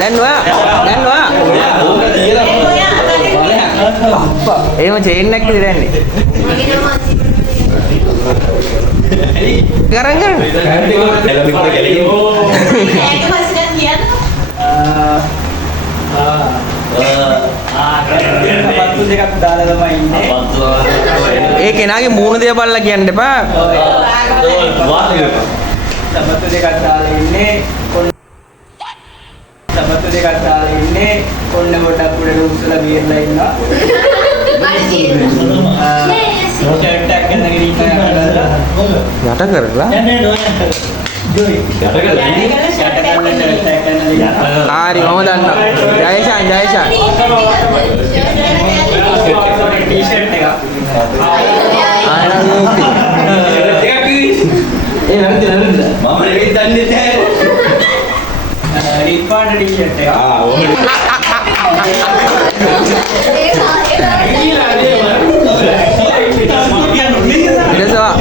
දැන් ඔයා එහෙම චේන් එකක් ඉදරන්නේ කරන් පත්තු දෙකක් දාලා තමයි ඉන්නේ. ඒ කෙනාගේ මූණ දිහා බලලා කියන්න එපා. පත්තු දෙකක් දාලා ඉන්නේ. පත්තු දෙකක් දාලා ඉන්නේ. කොන්න ගොඩක් උඩට උස්සලා බීරලා ඉන්නවා. ෂර්ට් එකක් ගන්නගෙන ඉන්නවා. යට කරලා ජොයි යට කරලා හරි මම දන්නවා. ජයෂාන් ටී-ෂර්ට් එක. ඒ නන්ද මම නෙවෙයි දන්නේ නැහැ. රිප්පාඩ ටී-ෂර්ට් එක. ඉරසවා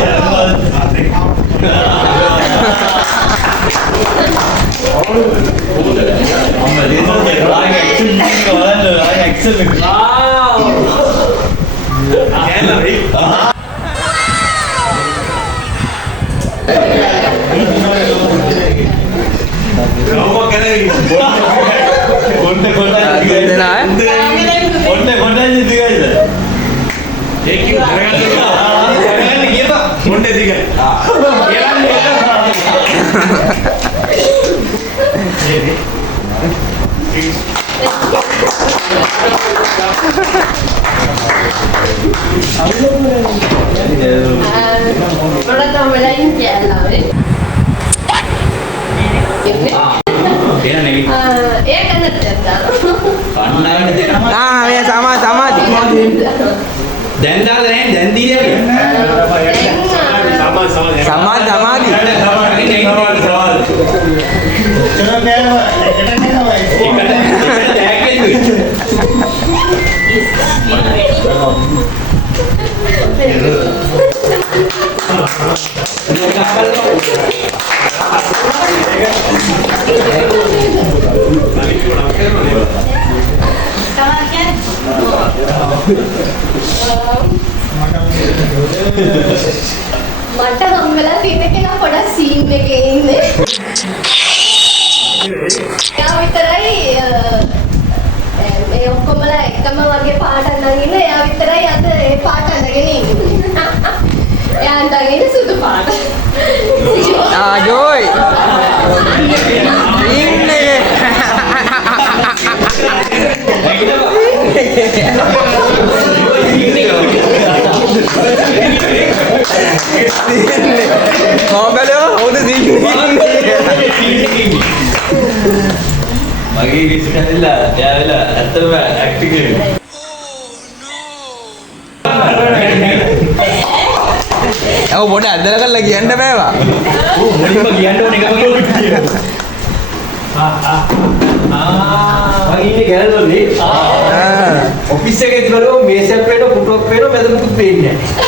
සමාධි දැන් දාලා නැහැ දැන් දීලා සමාධි මට හම්බෙලා තියෙන කෙනා පොඩක් සීන් එකේ ඉන්නේ. එයා විතරයි ඒ ඔක්කොමලා එකම වගේ පාට අඳගෙන ඉන්නේ. එයා විතරයි අද ඒ පාට අඳගෙන ඉන්නේ. එයා අඳගෙන සුදු පාට. ජෝයි ඉන්නේ කොහොමද හොද මගේ කිසිකල්ලා යාවලා ඇත්තම ඇක්ටිං කරනවා. ඔව් පොඩ අදලා කරලා කියන්න බෑවා. මුලින්ම කියන්න ඕනේ එකම මගේ ඉන්නේ ගැලදොල්ලේ. ඔෆිස් එකේ ඉතලෝ මේසයක් පේන පුටුවක් පේන මැදමුකුත් පේන්නේ නැහැ.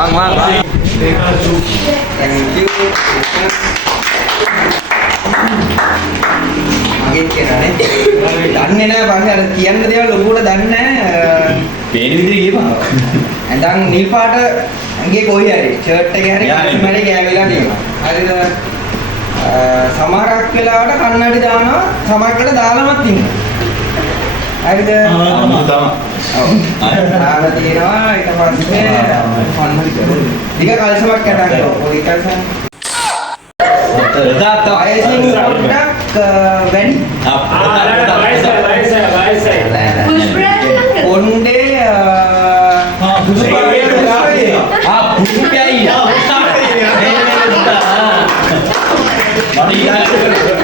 Bang. දන්නේ නැහැ බං අර කියන්න දේවල් ලොකුට දන්නේ නැහැ. පේන විදිහට කියපන්. ඇඳන් නිල් පාට ඇඟේ කොහේ හරි ෂර්ට් එකේ හරි කැමරේ ගෑවිලා තියෙනවා. හරිද? සමහරක් වෙලාවට කන්නඩි දානවා සමහරක් වෙලාවට දාලාමත් ඉන්නවා. හරිද? ඔව්. දාලා තියෙනවා ඊට පස්සේ කන්නඩි කරනවා. ටික කල්සමක් කඩනවා. ඔය කල්සම් රදාත් වයසින් පොඩ්ඩක් වැඩි. කොණ්ඩේ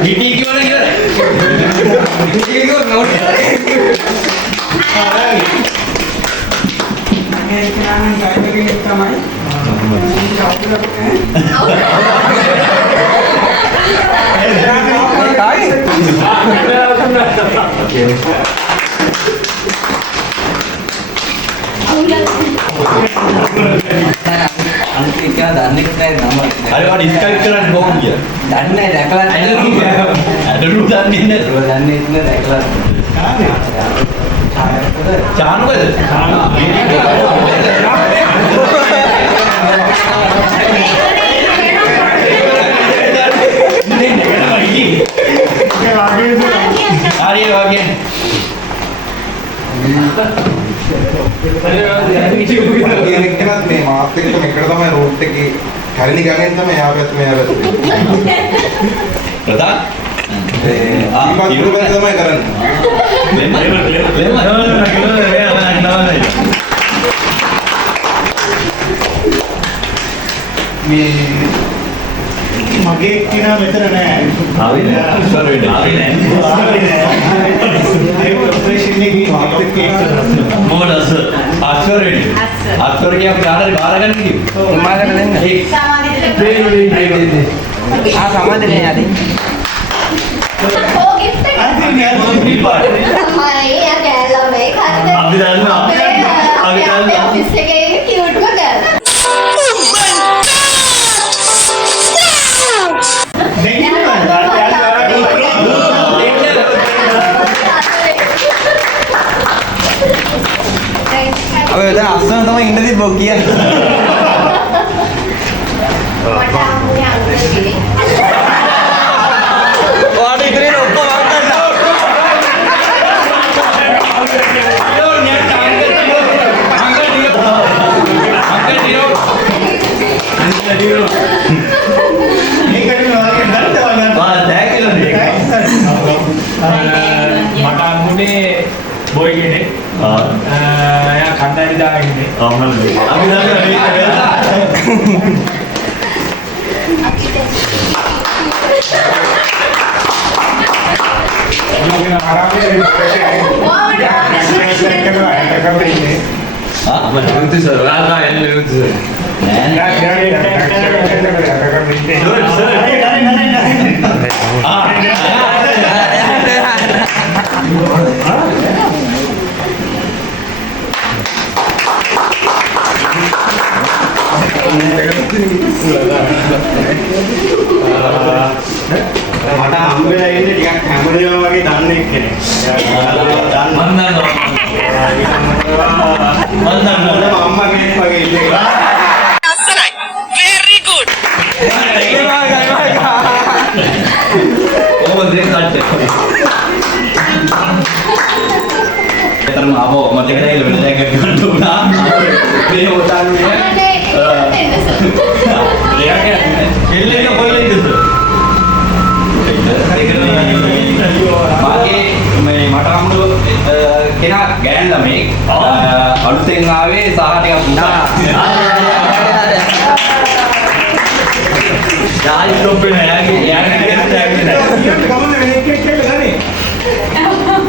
හිටි කියවල අන්තිකා දන්නේ නැහැ නම. අර වාට ස්කයිප් කරන්න කොහොමද කියලා. දන්නේ දැකලා අඩරු දන්නේ නැහැ. දන්නේ නැහැ දැකලා. චානුවද? හරි වගේ. කෙනෙක්වත් මේ මාත් එක්ක මෙකට තමයි රෝඩ් එකේ කරිණි ගගෙන් තමයි එහා පැත්ත මෙහා පැත්ත. ප්‍රධාන ඊපත් රෝඩ් තමයි කරන්නේ. මගේ එක්කිනා මෙතන නෑ. ආවේ ඒ ඔපරේෂන් එකේ මාත් එක්ක මොකද අස්වරෙන් අස්වර කියන කාටද බාර ගන්න කිව්වේ උමාදක දෙන්න. සමාදනේ යදී. ඕ gift එක. තමයි යා ගෑලා මේ කරද. අපි දන්නවා. අපි දන්නවා. ඔෆිස් එකේ ඉන්න cute ම ගෑලා. ඔය දැන් අස්සන තමයි ඉන්න තිබ්බෝ කියන්නේ. මට අම්මේ අංකල් කෙනෙක්. ඔයාට ඉතින් ඔක්කොම අංකල්. මට අම්මුනේ බොයි කෙනෙක්. එයා කණ්ඩායම් දාගෙන ඉන්නේ. අපි දන්නවා මට හම් වෙලා ඉන්නේ ටිකක් හැමදේම වගේ දන්නේ කෙනෙක්. මන් දන්නවා අම්මා කෙනෙක් වගේ ඉන්නේ. ඕම දෙයක් කට්ටේ එතරම් ආවෝ මතක නැහැ වෙන දෙයක් ගන්න උනා මේ හොතාන්නේ එල්ලෙන්න කොහෙලද මාගේ මේ මට හම්බු කෙනා ගෑන් ළමයි අලුතෙන් ආවේ සාහ ටිකක් උනා යායි ස්ටොප් වෙන යාගේ කවුද වෙන්නේ කියලා ගන්නේ?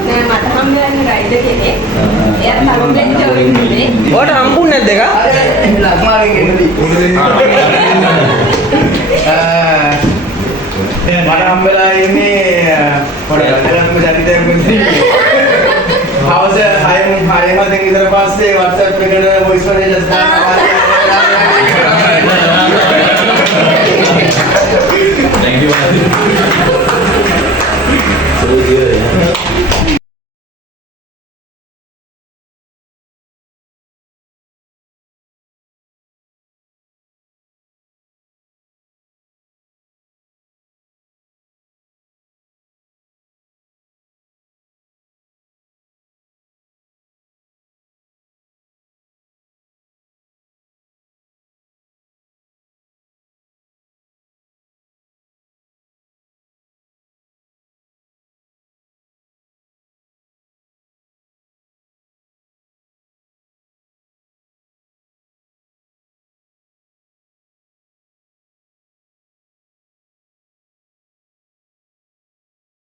නෑ මට හම්බෙන්නේ රයිඩ් කෙනෙක්. එයා තරම් දෙන්න ඉන්නේ. ඔයාට හම්බුන්නේ නැද්ද එක? ලක්මාගේ ගෙන්නදී. මට හම්බෙලා ඉන්නේ පොඩි අදලක්ම චරිතයක් වෙන්නේ. හවස 6 6 විතර පස්සේ WhatsApp එකට voice message දානවා.